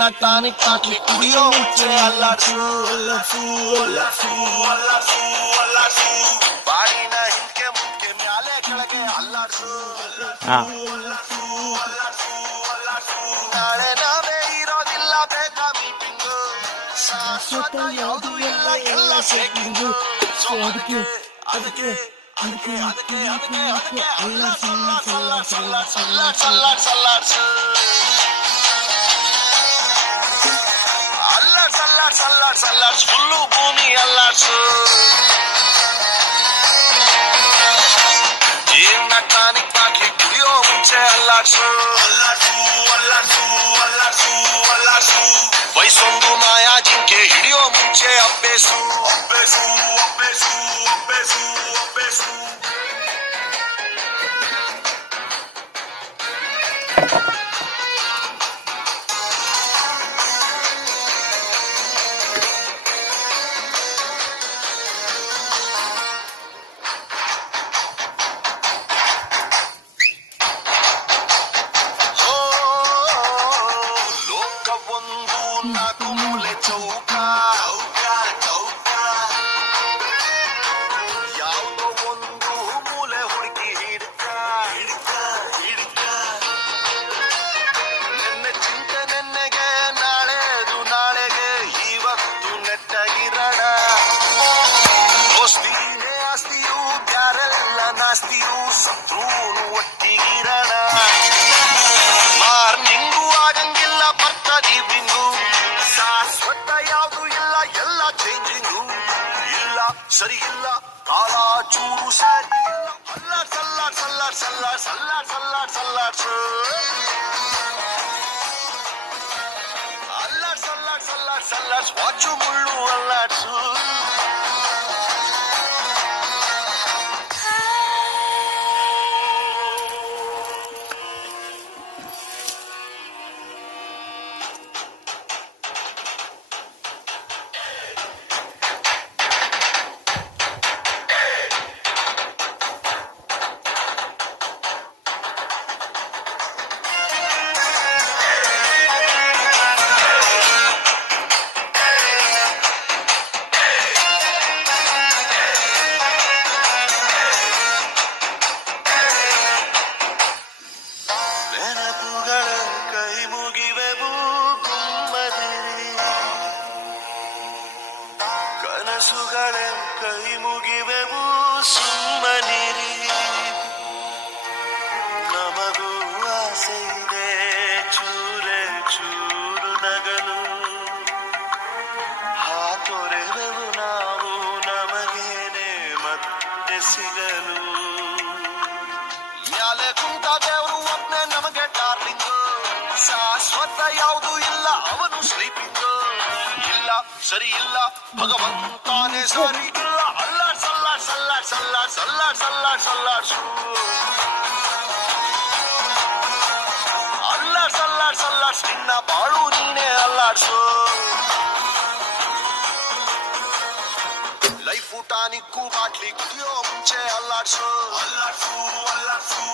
ಏನ ಟಾನಿಕ್ ಹಾಕಿ ಕುಡಿಯೋ ಮುಂಚೆ ಅಲ್ಲಾಡ್ಸು ಅಲ್ಲಾಡ್ಸು ಅಲ್ಲಾಡ್ಸು ಅಲ್ಲಾಡ್ಸು ಅಲ್ಲಾಡ್ಸು ಬಾಡಿನ ಹಿಂಕೆ ಮುಂಕೆ ಮ್ಯಾಲೆ ಕೆಳಗೆ ಅಲ್ಲಾಡ್ಸು ಅಲ್ಲಾಡ್ಸು ಅಲ್ಲಾಡ್ಸು ಅಲ್ಲಾಡ್ಸು ನಾಳೆ ನಾವೇ ಇರೋದಿಲ್ಲ ಬೇಕಾ ಮೀಟಿಂಗು ಶಾಶ್ವತ ಯಾವುದು ಇಲ್ಲ ಎಲ್ಲ ಶೇಕಿಂಗು ಸೊ ಅದಕ್ಕೆ ಅದಕ್ಕೆ ಅದಕ್ಕೆ ಅದಕ್ಕೆ ಅದಕ್ಕೆ ಅದಕ್ಕೆ ಅಲ್ಲಾಡ್ಸು ಅಲ್ಲಾಡ್ಸು ಅಲ್ಲಾಡ್ಸು ಅಲ್ಲಾಡ್ಸು ಅಲ್ಲಾಡ್ಸು ಅಲ್ಲಾಡ್ಸು ಅಲ್ಲಾಡ್ಸು ಅಲ್ಲಾಡ್ಸು ಫುಲ್ಲು ಭೂಮಿ ಅಲ್ಲಾಡ್ಸು ಏನ ಟಾನಿಕ್ ಹಾಕಿ ಕುಡಿಯೋ ಮುಂಚೆ ಅಲ್ಲಾಡ್ಸು ಅಲ್ಲಾಡ್ಸು ಅಲ್ಲಾಡ್ಸು ಅಲ್ಲಾಡ್ಸು ಅಲ್ಲಾಡ್ಸು ವಯಸ್ಸೊಂದು ಮಾಯಾ ಜಿಂಕೆ ಹಿಡಿಯೋ ಮುಂಚೆ ಅಪ್ಪೇಸು ಅಪ್ಪೇಸು ಅಪ್ಪೇಸು ಅಪ್ಪೇಸು ಅಪ್ಪೇಸು ಯಾವುದೋ ಒಂದು ಮೂಲೆ ಹುಡುಕಿ ಹಿಡ್ಕ ನೆನ್ನೆ ಚಿಂತೆ ನೆನ್ನೆಗೆ ನಾಳೆದು ನಾಳೆಗೆ ಇವತ್ತು ನೆಟ್ಟಗಿರಣ ದೋಸ್ತಿನೇ ಆಸ್ತಿಯು ಯಾರೆಲ್ಲ ನಾಸ್ತಿಯು ಸತ್ರುನು ಒಟ್ಟಿಗಿರಣ ಮಾರ್ನಿಂಗು ಆಗಂಗಿಲ್ಲ ಬರ್ತದ ಈವ್ನಿಂಗು ಶಾಶ್ವತ ಯಾವುದು ಇಲ್ಲ ಎಲ್ಲ ಚೇಂಜಿಂಗು ಇಲ್ಲ ಸರಿ ಇಲ್ಲ ಕಾಲ ಚೂರು ಸರಿ ಇಲ್ಲ ಅಲ್ಲಾಡ್ಸ್ ಅಲ್ಲಾಡ್ಸ್ ಅಲ್ಲಾಡ್ಸ್ ಅಲ್ಲಾಡ್ಸ್ ಅಲ್ಲಾಡ್ಸ್ ಅಲ್ಲಾಡ್ಸ್ ಅಲ್ಲಾಡ್ಸು ಅಲ್ಲಾಡ್ಸ್ ಅಲ್ಲಾಡ್ಸ್ ಅಲ್ಲಾಡ್ಸ್ ಅಲ್ಲಾಡ್ಸ್ ವಾಚು ಮುಳ್ಳು ಅಲ್ಲಾಡ್ಸು ಕನಸುಗಳೇ ಕೈ ಮುಗಿವೆವು ಸುಮ್ಮನಿರಿ ನಮಗೂ ಆಸೆ ಇದೆ ಚೂರೆ ಚೂರು ನಗಲು ಹಾತೊರೆವೆವು ನಾವು ನಮಗೇನೆ ಮತ್ತೆ ಸಿಗಲು ಮ್ಯಾಲೆ ಕುಂತ ದೇವರು ಒಬ್ಬನೇ ನಮಗೆ ಡಾರ್ಲಿಂಗು ಶಾಶ್ವತ ಯಾವುದು ಇಲ್ಲ ಅವನು ಸ್ಲೀಪಿಂಗು ಇಲ್ಲ ಸರಿ ಇಲ್ಲ ಭಗವಂತಾನೆ ಸರಿ ಇಲ್ಲ ಅಲ್ಲಾಡ್ಸ್ ಅಲ್ಲಾಡ್ಸ್ ಅಲ್ಲಾಡ್ಸ್ ಅಲ್ಲಾಡ್ಸ್ ಅಲ್ಲಾಡ್ಸ್ ಅಲ್ಲಾಡ್ಸ್ ಅಲ್ಲಾಡ್ಸು ಅಲ್ಲಾಡ್ಸ್ ಅಲ್ಲಾಡ್ಸ್ ಅಲ್ಲಾಡ್ಸ್ ನಿನ್ನ ಬಾಳು ನೀನೇ ಅಲ್ಲಾಡ್ಸು ಲೈಫ್ ಟಾನಿಕ್ಕು ಬಾಟ್ಲಿ ಕುಡಿಯೋ ಮುಂಚೆ ಅಲ್ಲಾಡ್ಸು ಅಲ್ಲಾಡ್ಸು ಅಲ್ಲಾಡ್ಸು